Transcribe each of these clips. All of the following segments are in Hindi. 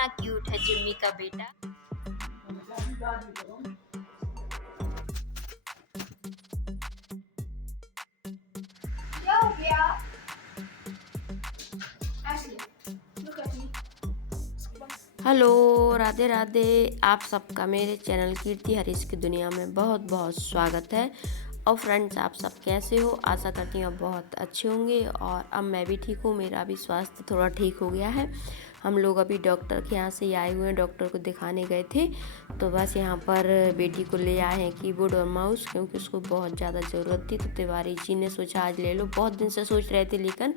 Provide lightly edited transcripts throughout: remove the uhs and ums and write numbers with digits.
कितना क्यूट है जिम्मी का बेटा। क्या हो गया? हेलो, राधे राधे। आप सबका मेरे चैनल कीर्ति हरीश की दुनिया में बहुत बहुत स्वागत है। और फ्रेंड्स, आप सब कैसे हो? आशा करती हूँ आप बहुत अच्छे होंगे। और अब मैं भी ठीक हूँ, मेरा भी स्वास्थ्य थोड़ा ठीक हो गया है। हम लोग अभी डॉक्टर के यहाँ से आए हुए हैं, डॉक्टर को दिखाने गए थे। तो बस यहाँ पर बेटी को ले आए हैं कीबोर्ड और माउस, क्योंकि उसको बहुत ज़्यादा ज़रूरत थी। तो तिवारी जी ने सोचा आज ले लो। बहुत दिन से सोच रहे थे, लेकिन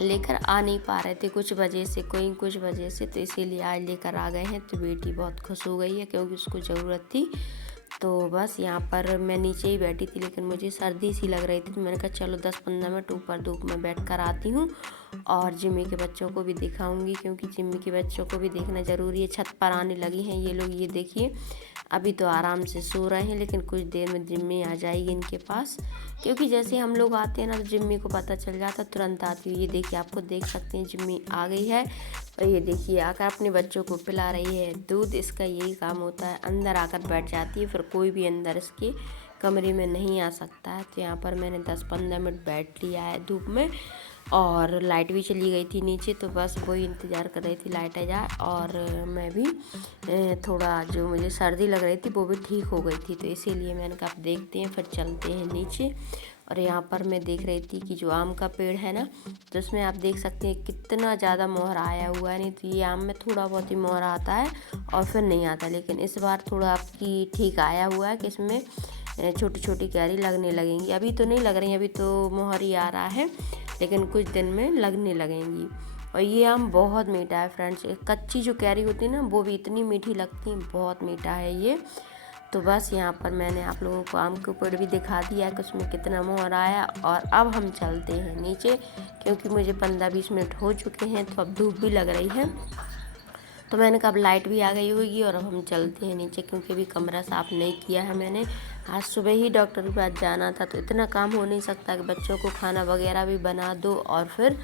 लेकर आ नहीं पा रहे थे कुछ वजह से, तो इसीलिए आज लेकर आ गए हैं। तो बेटी बहुत खुश हो गई है, क्योंकि उसको ज़रूरत थी। तो बस यहाँ पर मैं नीचे ही बैठी थी, लेकिन मुझे सर्दी सी लग रही थी। तो मैंने कहा चलो 10-15 मिनट ऊपर धूप में बैठ कर आती हूँ और जिम्मी के बच्चों को भी दिखाऊंगी, क्योंकि जिम्मी के बच्चों को भी देखना ज़रूरी है। छत पर आने लगी हैं ये लोग, ये देखिए। अभी तो आराम से सो रहे हैं, लेकिन कुछ देर में जिम्मी आ जाएगी इनके पास, क्योंकि जैसे हम लोग आते हैं ना तो जिम्मी को पता चल जाता, तुरंत आती है। ये देखिए, आपको देख सकते हैं जिम्मी आ गई है। और ये देखिए आकर अपने बच्चों को पिला रही है दूध। इसका यही काम होता है, अंदर आकर बैठ जाती है, फिर कोई भी अंदर इसके कमरे में नहीं आ सकता है। तो यहाँ पर मैंने 10-15 मिनट बैठ लिया है धूप में, और लाइट भी चली गई थी नीचे। तो बस वही इंतज़ार कर रही थी लाइट आ जाए। और मैं भी थोड़ा, जो मुझे सर्दी लग रही थी वो भी ठीक हो गई थी। तो इसीलिए मैंने कहा अब देखते हैं, फिर चलते हैं नीचे। और यहाँ पर मैं देख रही थी कि जो आम का पेड़ है ना, तो उसमें आप देख सकते हैं कितना ज़्यादा मोहर आया हुआ है। नहीं तो ये आम में थोड़ा बहुत ही मोहर आता है और फिर नहीं आता, लेकिन इस बार थोड़ा आपकी ठीक आया हुआ है कि इसमें छोटी छोटी कैरी लगने लगेंगी। अभी तो नहीं लग रही, अभी तो मोहर ही आ रहा है, लेकिन कुछ दिन में लगने लगेंगी। और ये आम बहुत मीठा है फ्रेंड्स। कच्ची जो कैरी होती है ना, वो भी इतनी मीठी लगती है, बहुत मीठा है ये। तो बस यहाँ पर मैंने आप लोगों को आम के ऊपर भी दिखा दिया कि उसमें कितना मोहर आया। और अब हम चलते हैं नीचे, क्योंकि मुझे 15-20 मिनट हो चुके हैं, तो अब धूप भी लग रही है। तो मैंने कहा अब लाइट भी आ गई होगी और अब हम चलते हैं नीचे, क्योंकि अभी कमरा साफ़ नहीं किया है मैंने। आज सुबह ही डॉक्टर के पास जाना था, तो इतना काम हो नहीं सकता कि बच्चों को खाना वगैरह भी बना दो और फिर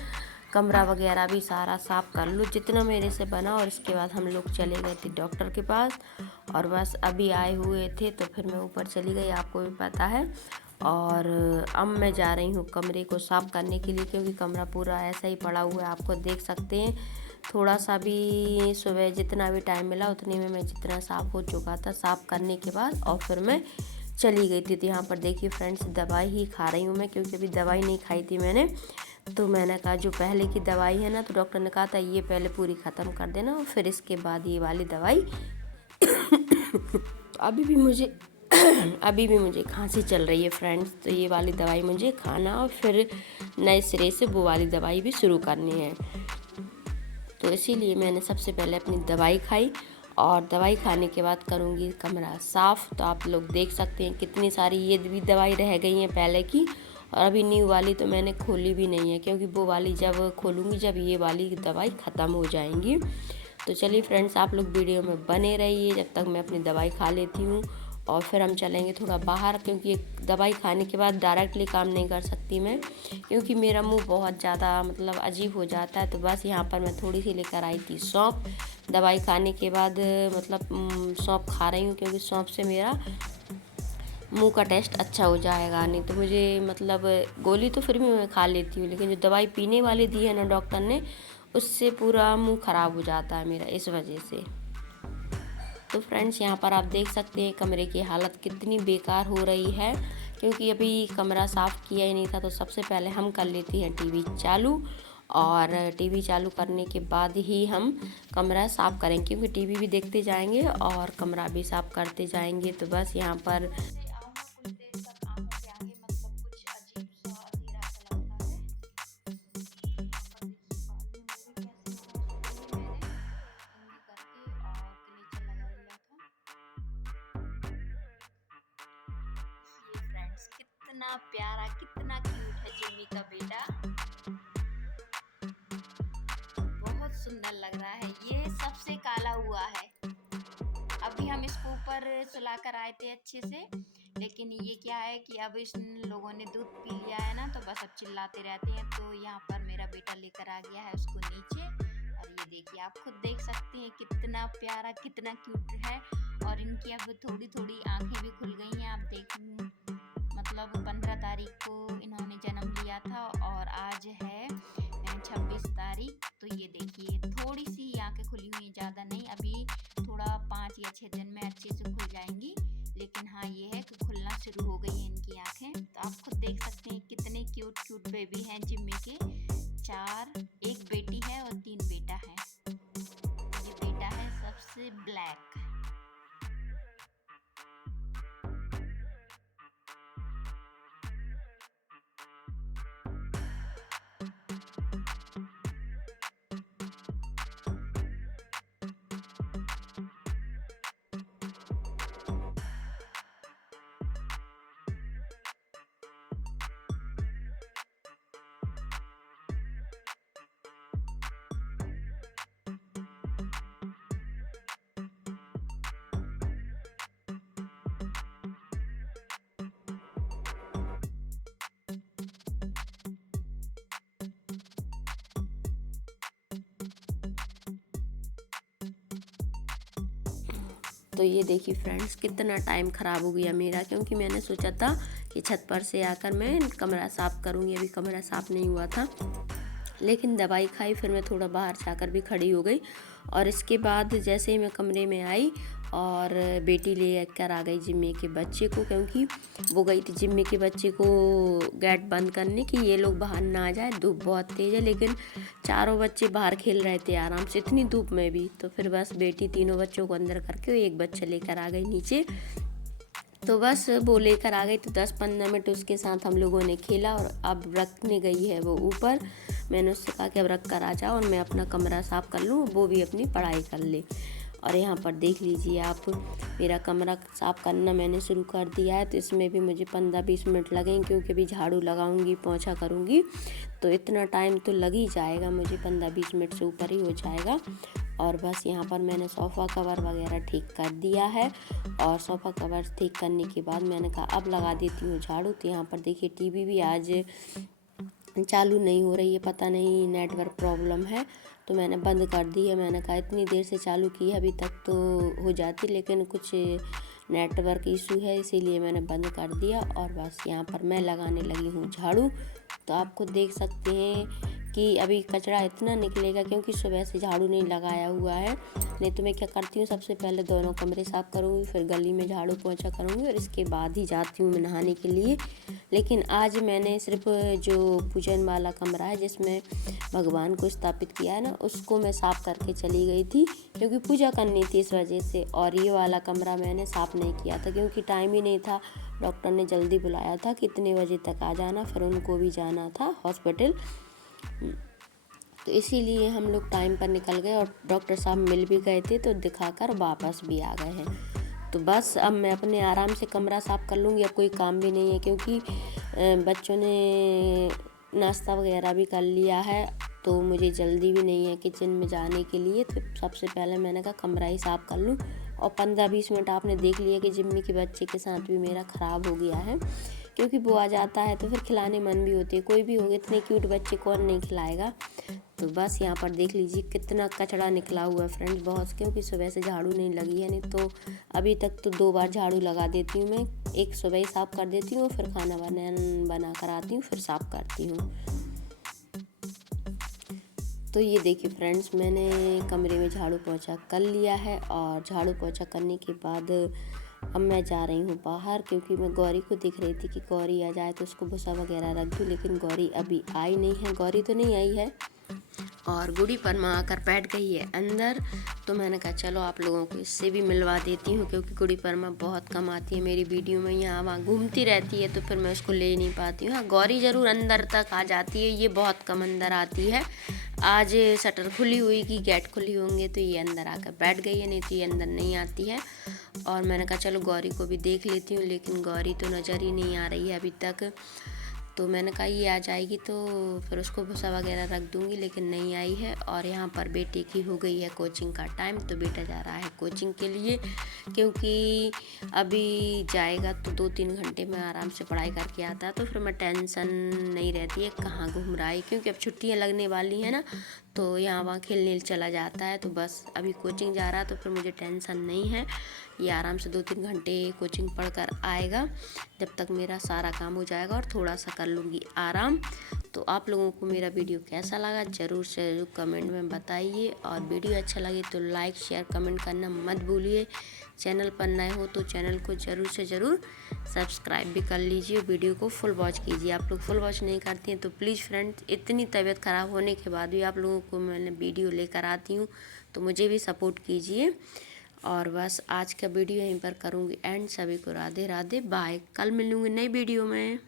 कमरा वगैरह भी सारा साफ़ कर लो, जितना मेरे से बना। और इसके बाद हम लोग चले गए थे डॉक्टर के पास, और बस अभी आए हुए थे तो फिर मैं ऊपर चली गई, आपको भी पता है। और अब मैं जा रही हूँ कमरे को साफ़ करने के लिए, क्योंकि कमरा पूरा ऐसा ही पड़ा हुआ है, आपको देख सकते हैं। थोड़ा सा भी सुबह जितना भी टाइम मिला उतने में मैं जितना साफ़ हो चुका था, साफ़ करने के बाद और फिर मैं चली गई थी। तो यहाँ पर देखिए फ्रेंड्स, दवाई ही खा रही हूँ मैं, क्योंकि अभी दवाई नहीं खाई थी मैंने। तो मैंने कहा जो पहले की दवाई है ना, तो डॉक्टर ने कहा था ये पहले पूरी ख़त्म कर देना और फिर इसके बाद ये वाली दवाई। तो अभी भी मुझे खांसी चल रही है फ्रेंड्स। तो ये वाली दवाई मुझे खाना और फिर नए सिरे से वो वाली दवाई भी शुरू करनी है। तो इसीलिए मैंने सबसे पहले अपनी दवाई खाई, और दवाई खाने के बाद करूँगी कमरा साफ़। तो आप लोग देख सकते हैं कितनी सारी ये भी दवाई रह गई हैं पहले की, और अभी न्यू वाली तो मैंने खोली भी नहीं है, क्योंकि वो वाली जब खोलूँगी जब ये वाली दवाई ख़त्म हो जाएंगी। तो चलिए फ्रेंड्स, आप लोग वीडियो में बने रहिए जब तक मैं अपनी दवाई खा लेती हूँ, और फिर हम चलेंगे थोड़ा बाहर, क्योंकि दवाई खाने के बाद डायरेक्टली काम नहीं कर सकती मैं, क्योंकि मेरा मुंह बहुत ज़्यादा मतलब अजीब हो जाता है। तो बस यहाँ पर मैं थोड़ी सी लेकर आई थी सौंफ, दवाई खाने के बाद मतलब सौंफ खा रही हूँ, क्योंकि सौंफ से मेरा मुंह का टेस्ट अच्छा हो जाएगा। नहीं तो मुझे मतलब गोली तो फिर भी मैं खा लेती हूँ, लेकिन जो दवाई पीने वाली दी है ना डॉक्टर ने, उससे पूरा मुंह ख़राब हो जाता है मेरा, इस वजह से। तो फ्रेंड्स, यहाँ पर आप देख सकते हैं कमरे की हालत कितनी बेकार हो रही है, क्योंकि अभी कमरा साफ़ किया ही नहीं था। तो सबसे पहले हम कर लेते हैं टीवी चालू, और टीवी चालू करने के बाद ही हम कमरा साफ़ करेंगे, क्योंकि टीवी भी देखते जाएंगे और कमरा भी साफ़ करते जाएंगे। तो बस यहाँ पर कितना प्यारा, कितना क्यूट है जिम्मी का बेटा, बहुत सुंदर लग रहा है। ये सबसे काला हुआ है। अभी हम इसको ऊपर सुला कर आए थे अच्छे से, लेकिन ये क्या है कि अब इस लोगों ने दूध पी लिया है ना, तो बस अब चिल्लाते रहते हैं। तो यहाँ पर मेरा बेटा लेकर आ गया है उसको नीचे, और ये देखिए आप खुद देख सकती हैं कितना प्यारा कितना क्यूट है। और इनकी अब थोड़ी थोड़ी आंखें भी खुल गई हैं। आप देख मतलब 15 तारीख को इन्होंने जन्म लिया था और आज है 26 तारीख। तो ये देखिए थोड़ी सी आंखें खुली हुई हैं, ज़्यादा नहीं, अभी थोड़ा 5 या 6 दिन में अच्छे से खुल जाएंगी। लेकिन हाँ ये है कि खुलना शुरू हो गई है इनकी आंखें। तो आप खुद देख सकते हैं कितने क्यूट क्यूट बेबी हैं जिम्मी के। 4, एक बेटी है और 3 बेटा है। ये बेटा है सबसे ब्लैक। तो ये देखिए फ्रेंड्स कितना टाइम ख़राब हो गया मेरा, क्योंकि मैंने सोचा था कि छत पर से आकर मैं कमरा साफ़ करूँगी। अभी कमरा साफ़ नहीं हुआ था, लेकिन दवाई खाई, फिर मैं थोड़ा बाहर जाकर भी खड़ी हो गई। और इसके बाद जैसे ही मैं कमरे में आई और बेटी ले कर आ गई जिम्मी के बच्चे को, क्योंकि वो गई थी जिम्मी के बच्चे को गेट बंद करने कि ये लोग बाहर ना आ जाए, धूप बहुत तेज़ है। लेकिन चारों बच्चे बाहर खेल रहे थे आराम से इतनी धूप में भी। तो फिर बस बेटी तीनों बच्चों को अंदर करके एक बच्चा लेकर आ गई नीचे। तो बस वो लेकर आ गई, तो 10-15 मिनट उसके साथ हम लोगों ने खेला और अब रखने गई है वो ऊपर। मैंने उससे कहा कि अब रख कर आ जाओ और मैं अपना कमरा साफ़ कर लूँ, वो भी अपनी पढ़ाई कर ले। और यहाँ पर देख लीजिए आप, मेरा कमरा साफ़ करना मैंने शुरू कर दिया है। तो इसमें भी मुझे 15-20 मिनट लगेंगे, क्योंकि अभी झाड़ू लगाऊंगी, पोंछा करूँगी, तो इतना टाइम तो लग ही जाएगा मुझे, 15-20 मिनट से ऊपर ही हो जाएगा। और बस यहाँ पर मैंने सोफ़ा कवर वगैरह ठीक कर दिया है। और सोफ़ा कवर ठीक करने के बाद मैंने कहा अब लगा देती हूँ झाड़ू। तो यहाँ पर देखिए टीवी भी आज चालू नहीं हो रही है, पता नहीं नेटवर्क प्रॉब्लम है, तो मैंने बंद कर दी है। मैंने कहा इतनी देर से चालू की है, अभी तक तो हो जाती, लेकिन कुछ नेटवर्क इशू है, इसीलिए मैंने बंद कर दिया। और बस यहाँ पर मैं लगाने लगी हूँ झाड़ू। तो आप खुद देख सकते हैं कि अभी कचरा इतना निकलेगा, क्योंकि सुबह से झाड़ू नहीं लगाया हुआ है। नहीं तो मैं क्या करती हूँ, सबसे पहले दोनों कमरे साफ़ करूँगी, फिर गली में झाड़ू पोंछा करूँगी और इसके बाद ही जाती हूँ मैं नहाने के लिए। लेकिन आज मैंने सिर्फ जो पूजन वाला कमरा है जिसमें भगवान को स्थापित किया है ना, उसको मैं साफ़ करके चली गई थी, क्योंकि पूजा करनी थी इस वजह से। और ये वाला कमरा मैंने साफ़ नहीं किया था, क्योंकि टाइम ही नहीं था। डॉक्टर ने जल्दी बुलाया था कि इतने बजे तक आ जाना, फिर उनको भी जाना था हॉस्पिटल। तो इसीलिए हम लोग टाइम पर निकल गए और डॉक्टर साहब मिल भी गए थे, तो दिखाकर वापस भी आ गए हैं। तो बस अब मैं अपने आराम से कमरा साफ़ कर लूँगी, अब कोई काम भी नहीं है, क्योंकि बच्चों ने नाश्ता वगैरह भी कर लिया है, तो मुझे जल्दी भी नहीं है किचन में जाने के लिए। तो सबसे पहले मैंने कहा कमरा ही साफ़ कर लूँ। और 15-20 मिनट आपने देख लिया कि जिम्मी के बच्चे के साथ भी मेरा ख़राब हो गया है, क्योंकि वो आ जाता है तो फिर खिलाने मन भी होती है, कोई भी होगा, इतने क्यूट बच्चे कौन नहीं खिलाएगा। तो बस यहाँ पर देख लीजिए कितना कचरा निकला हुआ है फ्रेंड्स, बहुत, क्योंकि सुबह से झाड़ू नहीं लगी है। नहीं तो अभी तक तो 2 बार झाड़ू लगा देती हूँ मैं, एक सुबह ही साफ़ कर देती हूँ, फिर खाना बना कर आती हूँ, फिर साफ़ करती हूँ। तो ये देखिए फ्रेंड्स, मैंने कमरे में झाड़ू पोंछा कर लिया है। और झाड़ू पोंछा करने के बाद अब मैं जा रही हूँ बाहर, क्योंकि मैं गौरी को देख रही थी कि गौरी आ जाए तो उसको भूसा वगैरह रख दूँ, लेकिन गौरी अभी आई नहीं है। गौरी तो नहीं आई है और गुड़ी परमा आकर बैठ गई है अंदर। तो मैंने कहा चलो आप लोगों को इससे भी मिलवा देती हूँ, क्योंकि गुड़ी परमा बहुत कम आती है मेरी वीडियो में, यहाँ वहाँ घूमती रहती है, तो फिर मैं उसको ले नहीं पाती हूँ। हाँ, गौरी ज़रूर अंदर तक आ जाती है, ये बहुत कम अंदर आती है। आज शटर खुली हुई की गेट खुली होंगे तो ये अंदर आकर बैठ गई है, नहीं तो ये अंदर नहीं आती है। और मैंने कहा चलो गौरी को भी देख लेती हूँ, लेकिन गौरी तो नज़र ही नहीं आ रही है अभी तक। तो मैंने कहा ये आ जाएगी तो फिर उसको भूसा वगैरह रख दूँगी, लेकिन नहीं आई है। और यहाँ पर बेटे की हो गई है कोचिंग का टाइम, तो बेटा जा रहा है कोचिंग के लिए, क्योंकि अभी जाएगा तो 2-3 घंटे में आराम से पढ़ाई करके आता है, तो फिर मैं टेंशन नहीं रहती है कहाँ घूम रहा है, क्योंकि अब छुट्टियाँ लगने वाली हैं ना, तो यहाँ वहाँ खेलने चला जाता है। तो बस अभी कोचिंग जा रहा है तो फिर मुझे टेंशन नहीं है, ये आराम से 2-3 घंटे कोचिंग पढ़कर आएगा, जब तक मेरा सारा काम हो जाएगा और थोड़ा सा कर लूँगी आराम। तो आप लोगों को मेरा वीडियो कैसा लगा ज़रूर से ज़रूर कमेंट में बताइए, और वीडियो अच्छा लगे तो लाइक शेयर कमेंट करना मत भूलिए। चैनल पर नए हो तो चैनल को ज़रूर से ज़रूर सब्सक्राइब भी कर लीजिए, वीडियो को फुल वॉच कीजिए। आप लोग फुल वॉच नहीं करती हैं तो प्लीज़ फ्रेंड्स, इतनी तबीयत ख़राब होने के बाद भी आप लोगों को मैंने वीडियो लेकर आती हूँ, तो मुझे भी सपोर्ट कीजिए। और बस आज का वीडियो यहीं पर करूँगी एंड। सभी को राधे राधे, बाय। कल मिलूँगी नई वीडियो में।